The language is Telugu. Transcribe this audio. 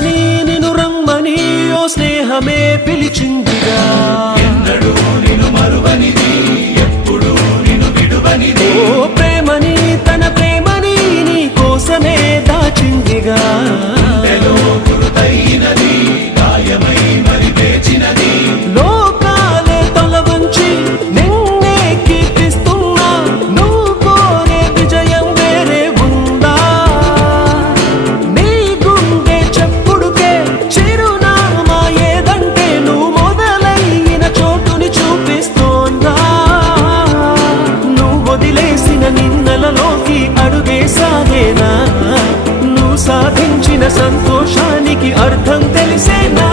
రమ్మని నిన్ను రమ్మని ఓ స్నేహమే పిలిచిందిగా. ఎన్నడూ నిన్ను మరువనిది, ఎప్పుడు నిన్ను విడువనిది. ఓ ప్రేమని తన ప్రేమని నీ కోసమే దాచిందిగా. గుండెలో గురుతైనది, గాయమై మరి వేచినది. లోకాలే తల వంచి నిన్నే కీర్తిస్తున్నా, నువ్వు కోరే విజయం వేరే ఉందా? నీ గుండె చెప్పుడుకే చిరునామా ఏదంటే నువ్వు మొదలైన చోటుని చూపిస్తోందా? నువ్వు వదిలేసిన నిన్నలలోకి అడుగేసాగేనా? నువ్వు సాధించిన సంతోషానికి అర్థం తెలిసేనా?